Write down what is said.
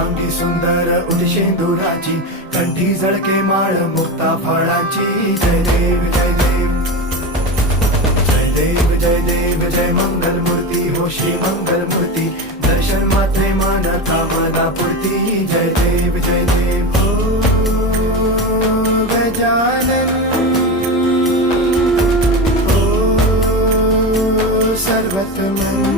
अंगी सुंदर उदिशेंदुराची, कंठी झळके माळ मुक्ता फळाची. जय देव जय देव जय देव जय देव जय मंगल मूर्ती हो श्री मंगल मूर्ती. दर्शन मात्रे मन कामना पूर्ती. जय देव जय देव ओ गजानन ओ सर्वतमन.